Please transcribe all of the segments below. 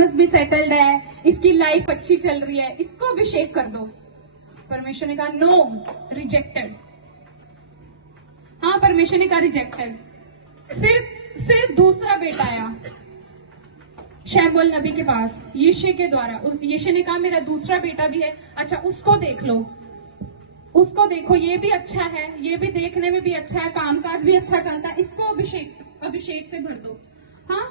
Business भी settled है, इसकी लाइफ अच्छी चल रही है, इसको अभिषेक कर दो। परमेश्वर ने कहा नो, रिजेक्टेड। हाँ, परमेश्वर ने कहा रिजेक्टेड। फिर दूसरा बेटा आया शमूएल नबी के पास यिशै के द्वारा। यिशै ने कहा मेरा दूसरा बेटा भी है, अच्छा उसको देख लो, उसको देखो, ये भी अच्छा है, ये भी देखने में भी अच्छा है, कामकाज भी अच्छा चलता है, इसको अभिषेक से भर दो। हाँ,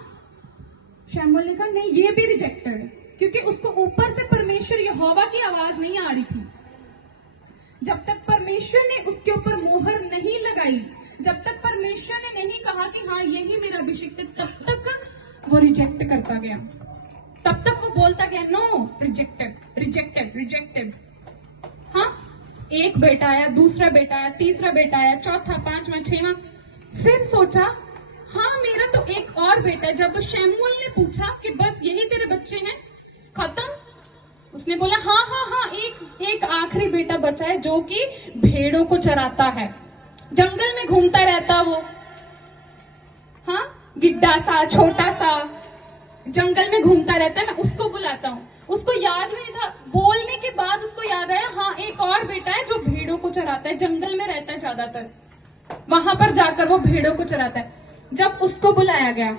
शमूएल ने कहा नहीं, ये भी रिजेक्टेड है, क्योंकि उसको ऊपर से परमेश्वर यहोवा की आवाज नहीं आ रही थी। जब तक परमेश्वर ने उसके ऊपर मोहर नहीं लगाई, जब तक परमेश्वर ने नहीं कहा कि हाँ यही मेरा अभिषेक है, तब तक वो रिजेक्ट करता गया, तब तक वो बोलता गया नो, रिजेक्टेड, रिजेक्टेड, रिजेक्टेड। हाँ, एक बेटा आया, दूसरा बेटा आया, तीसरा बेटा आया, चौथा, पांचवा, छठवां। फिर सोचा हाँ मेरा तो एक और बेटा है। जब शमूएल ने पूछा कि बस यही तेरे बच्चे हैं, खत्म, उसने बोला हाँ हाँ हाँ, एक आखिरी बेटा बचा है जो कि भेड़ों को चराता है, जंगल में घूमता रहता वो। हाँ, गिड्डा सा, छोटा सा, जंगल में घूमता रहता है, मैं उसको बुलाता हूँ। उसको याद भी नहीं था, बोलने के बाद उसको याद आया हाँ एक और बेटा है जो भेड़ों को चराता है, जंगल में रहता है ज्यादातर, वहां पर जाकर वो भेड़ों को चराता है। जब उसको बुलाया गया,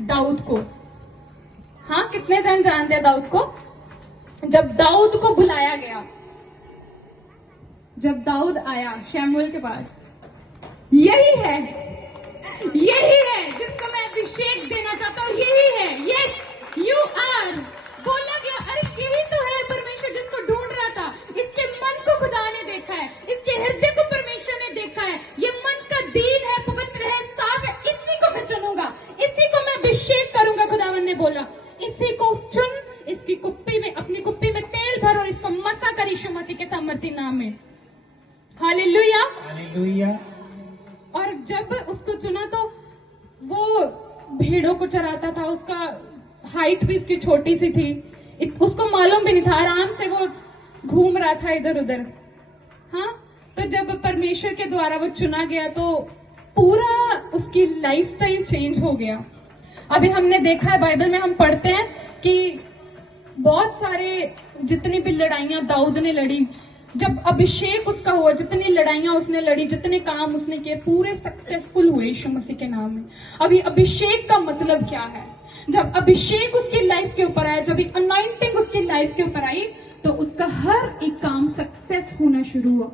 दाऊद को, हाँ कितने जन जानते हैं दाऊद को? जब दाऊद को बुलाया गया, जब दाऊद आया शमूएल के पास, यही है जिसको मैं अभिषेक देना चाहता हूँ, यही है, यस यू आर। बोला गया अरे यही तो है परमेश्वर जिसको ढूंढ रहा था। इसके मन को खुदा ने देखा है, इसके हृदय को परमेश्वर ने देखा है, ये मन का दिल है, पवित्र है, साफ है, इसी को मैं चुनूंगा, इसी को मैं अभिषेक करूंगा। खुदावन ने बोला इसी को चुन, इसकी कुप्पी में, अपनी कुप्पी में तेल भर और इसको मसा कर यीशु मसीह के सामर्थी नाम में। Hallelujah, hallelujah. और जब उसको चुना तो वो भेड़ों को चराता था, उसका हाइट भी उसकी छोटी सी थी, उसको मालूम भी नहीं था, आराम से वो घूम रहा था इधर उधर। हाँ, तो जब परमेश्वर के द्वारा वो चुना गया तो पूरा उसकी लाइफस्टाइल चेंज हो गया। अभी हमने देखा है, बाइबल में हम पढ़ते हैं कि बहुत सारे, जितनी भी लड़ाइयां दाऊद ने लड़ी, जब अभिषेक उसका हुआ, जितनी लड़ाइयां उसने लड़ी, जितने काम उसने किए, पूरे सक्सेसफुल हुए यीशु मसीह के नाम में। अभी अभिषेक का मतलब क्या है? जब अभिषेक उसकी लाइफ के ऊपर आया, जब अनॉइंटिंग उसकी लाइफ के ऊपर आई, तो उसका हर एक काम सक्सेस होना शुरू हुआ,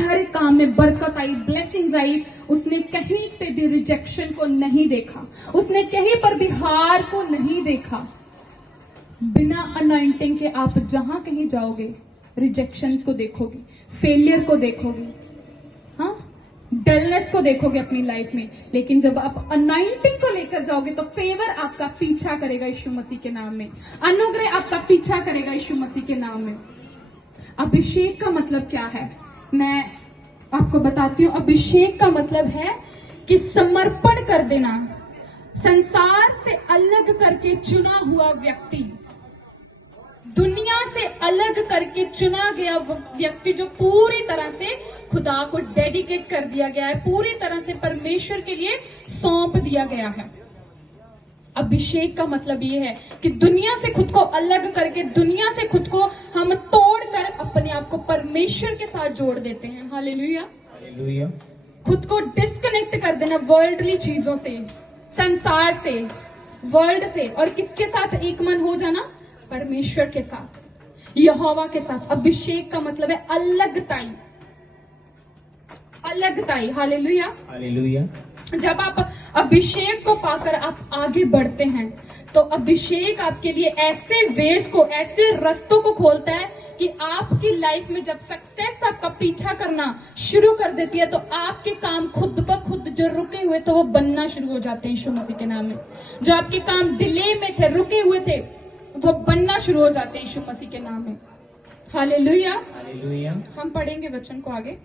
हर एक काम में बरकत आई, ब्लेसिंग्स आई। उसने कहीं पे भी रिजेक्शन को नहीं देखा, उसने कहीं पर भी हार को नहीं देखा। बिना अनॉइंटिंग के आप जहां कहीं जाओगे रिजेक्शन को देखोगे, फेलियर को देखोगे, हाँ, डलनेस को देखोगे अपनी लाइफ में। लेकिन जब आप अनॉइंटिंग को लेकर जाओगे तो फेवर आपका पीछा करेगा यीशु मसीह के नाम में, अनुग्रह आपका पीछा करेगा यीशु मसीह के नाम में। अभिषेक का मतलब क्या है मैं आपको बताती हूँ। अभिषेक का मतलब है कि समर्पण कर देना, संसार से अलग करके चुना हुआ व्यक्ति, दुनिया से अलग करके चुना गया व्यक्ति जो पूरी तरह से खुदा को डेडिकेट कर दिया गया है, पूरी तरह से परमेश्वर के लिए सौंप दिया गया है। अभिषेक का मतलब ये है कि दुनिया से खुद को अलग करके, दुनिया से खुद को हम तोड़कर अपने आप को परमेश्वर के साथ जोड़ देते हैं। Hallelujah, hallelujah. खुद को डिस्कनेक्ट कर देना वर्ल्डली चीजों से, संसार से, वर्ल्ड से, और किसके साथ एक मन हो जाना? परमेश्वर के साथ, यहोवा के साथ। अभिषेक का मतलब है अलगताई, अलगताई। Hallelujah, hallelujah. जब आप अभिषेक को पाकर आप आगे बढ़ते हैं तो अभिषेक आपके लिए ऐसे वेज को, ऐसे रास्तों को खोलता है कि आपकी लाइफ में जब सक्सेस आपका पीछा करना शुरू कर देती है तो आपके काम खुद ब खुद जो रुके हुए थे वो बनना शुरू हो जाते हैं यीशु मसीह के नाम में। जो आपके काम डिले में थे, रुके हुए थे, वो बनना शुरू हो जाते हैं यीशु मसीह के नाम में। Hallelujah, hallelujah. हम पढ़ेंगे वचन को आगे।